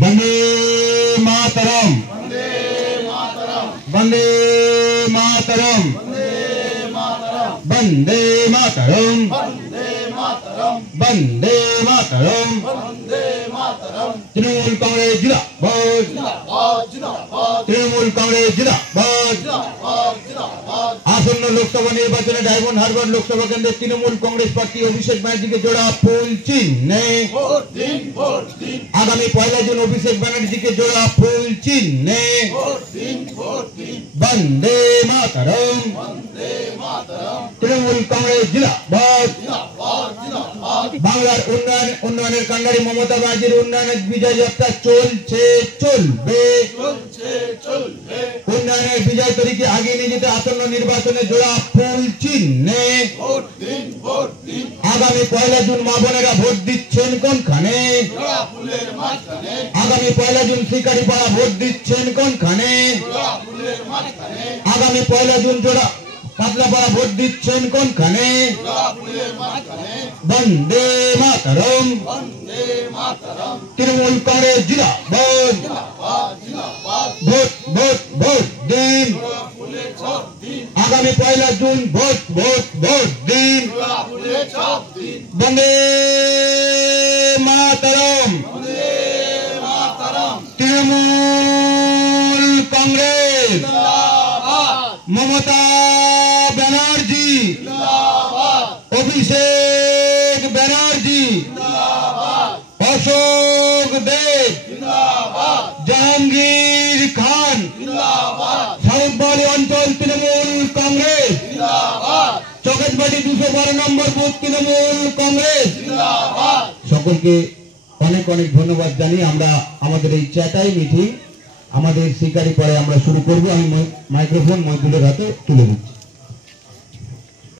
वंदे मातरम, वंदे मातरम, वंदे मातरम, वंदे मातरम। तृणमूल कांग्रेस जिंदाबाद, तृणमूल कांग्रेस जिंदाबाद। आसन्न लोकसभा निर्वाचने डायमंड हार्बर लोकसभा केंद्रे तृणमूल कांग्रेस प्रार्थी अभिषेक बनर्जी के जोड़ा फूल चिन्हे आगामी 1 जून अभिषेक बनर्जी के जोड़ा फूल चिन्हे वंदे मातरम, तृणमूल कांग्रेस जिंदाबाद। बांगलार उन्नयনের কান্ডারি মমতা ব্যানার্জির উন্নয়নের বিজয় যাত্রা চলছে চলবে। উন্নয়নের বিজয় তরীকে আগিয়ে নিয়ে যেতে আসন্ন নির্বাচনে জোড়া ফুল চিহ্নে আগামী 1 জুন মা বোনেরা ভোট দিচ্ছেন কোনখানে? আগামী 1 জুন শিকারিপাড়া ভোট দিচ্ছেন কোনখানে? আগামী 1 জুন জোড়া পাতলাপাড়া ভোট দিচ্ছেন কোনখানে? वंदे मातरम, तृणमूल कांग्रेस जिंदाबाद। वोट वोट वोट दिन आगामी 1 जून वोट वोट वोट दिन। वंदे मातरम, तृणमूल कांग्रेस ममता बनर्जी अभिषेक बनर्जी अशोक देव जहांगीर खान साउथबाड़ी अंचल तृणमूल कांग्रेस चौकचबाड़ी 212 नम्बर बूथ तृणमूल कांग्रेस सकल के अनेक अनेक धन्यवाद जानिए আমরা আমাদের এই চ্যাটাই মিটিং আমাদের শিকারিপাড়ায় আমরা শুরু করব। আমি মাইক্রোফোন মজদুরের হাতে তুলে দিচ্ছি।